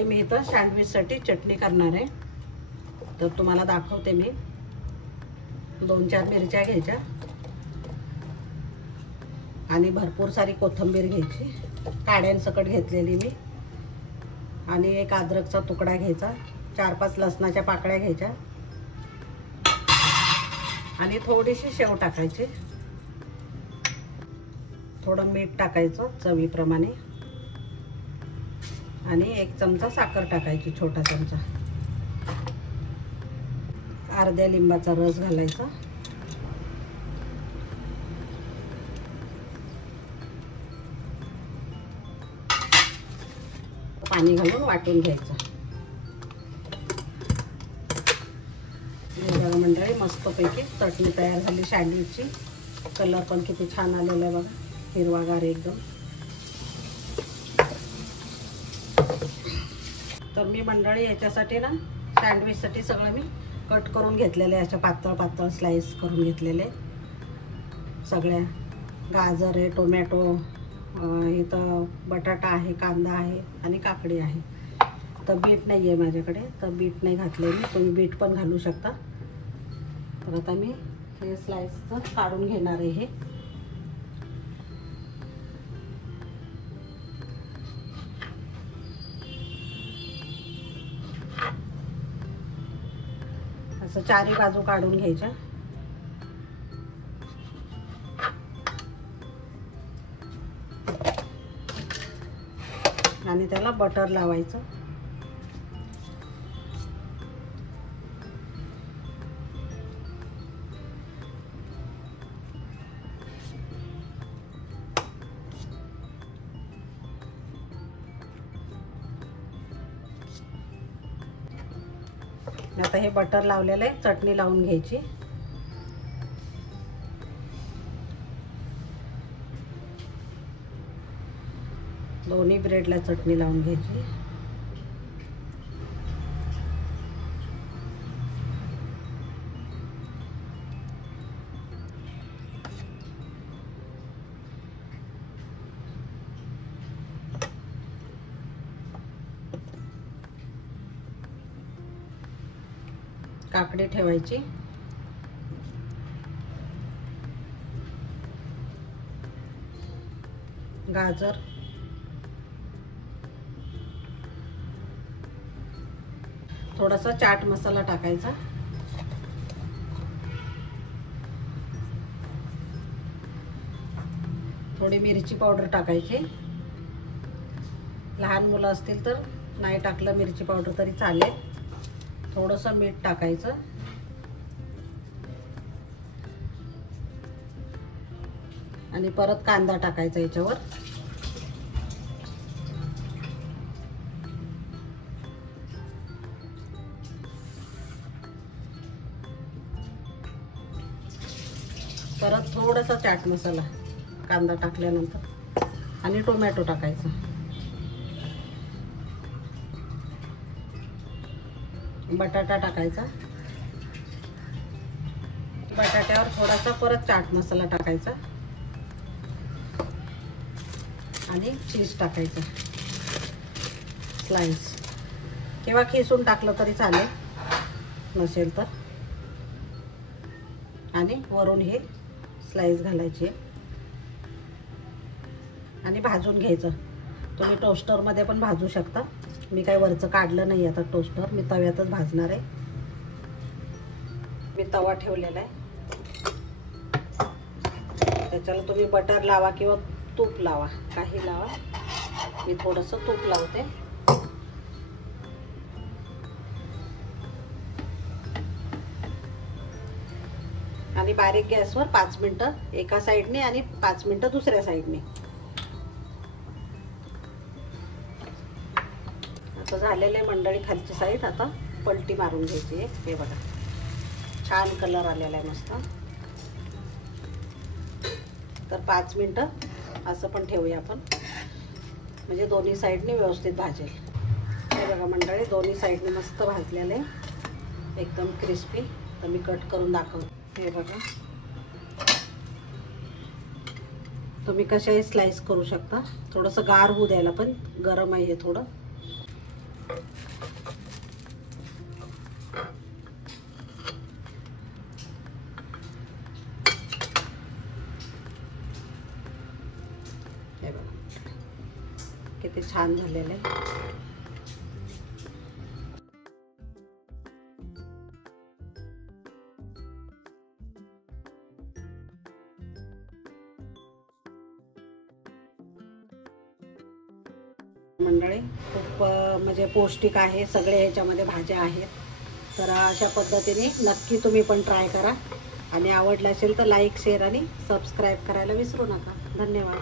मंडळी मी इथं सँडविचसाठी चटणी करणार आहे, तर तुम्हाला दाखवते मी। 2-4 मिरच्या घ्यायच्या आणि भरपूर सारी कोथिंबीर घ्यायची, काड्यांसकट घेतलेली मी, आणि एक अद्रकचा तुकडा घ्यायचा, 4-5 लसणाच्या पाकळ्या घ्यायच्या आणि थोडीशी शेव टाकायची, थोडं मीठ टाकायचं चवीप्रमाणे आणि 1 चमचा साखर टाकायची, छोटा चमचा, अर्ध्या लिंबाचा रस घालायचा, पाणी घालून वाटून घ्यायचं। बघा मंडळी मस्तपैकी चटणी तयार झाली सँडविचची। कलर पण किती छान आलेला आहे बघा, हिरवागार एकदम। तर मी मंडळी याच्यासाठी ना सँडविचसाठी सगळं मी कट करून घेतलेले, अशा पातळ पातळ स्लाइस करून घेतलेले सगळ्या। गाजर आहे, टोमॅटो, इथं बटाटा आहे, कांदा आहे आणि काकडी आहे। तर बीट नाही आहे माझ्याकडे, तर बीट नाही घातले मी, तुम्ही बीट पण घालू शकता। तर आता मी हे स्लाइसचं काढून घेणार आहे। हे असं चारी बाजू काढून घ्यायच्या आणि त्याला बटर लावायचं। आता हे बटर लावलेलं आहे, चटणी लावून घ्यायची। दोन्ही ब्रेडला चटणी लावून घ्यायची। काकडी ठेवायची, गाजर, थोडासा चाट मसाला टाकायचा, थोडी मिरची पावडर टाकायची। लहान मुलं असतील तर नाही टाकलं मिरची पावडर तरी चालेल। थोडंसं मीठ टाकायचं आणि परत कांदा टाकायचा याच्यावर। परत थोडासा चाट मसाला कांदा टाकल्यानंतर आणि टोमॅटो टाकायचा, बटाटा टाकायचा, बटाट्यावर थोडासा परत चाट मसाला टाकायचा आणि चीज टाकायचं स्लाइस, किंवा खिसून टाकलं तरी चालेल नसेल तर, आणि वरून हे स्लाइस घालायची आणि भाजून घ्यायचं। तुम्ही टोस्टरमध्ये पण भाजू शकता, मी काही वरचं काढलं नाही आता टोस्टर, मी तव्यातच भाजणार आहे। मी तवा ठेवलेला आहे, त्याच्याला तुम्ही बटर लावा किंवा तूप लावा, काही लावा। मी थोडंसं तूप लावते आणि बारीक गॅसवर 5 मिनिटं एका साईडने आणि 5 मिनिटं दुसऱ्या साईडने। आता झालेले मंडळी खालची साईड आता पलटी मारून घ्यायची आहे। हे बघा छान कलर आलेला आहे मस्त। तर 5 मिनिटं असं पण ठेवूया आपण, म्हणजे दोन्ही साईडने व्यवस्थित भाजेल। हे बघा मंडळी दोन्ही साईडने मस्त भाजलेले एकदम क्रिस्पी। तर मी कट करून दाखवते, हे बघा तुम्ही कशाही स्लाइस करू शकता, थोडंसं गार होऊ द्यायला, पण गरम आहे हे थोडं। हे बघा किती छान झालेलं आहे. मंडळी खूप म्हणजे पौष्टिक आहे, सगळे ह्याच्यामध्ये भाज्या आहेत. तर अशा पद्धतीने नक्की तुम्ही पण ट्राय करा आणि आवडलं असेल तर लाईक शेअर आणि सबस्क्राईब करायला विसरू नका. धन्यवाद.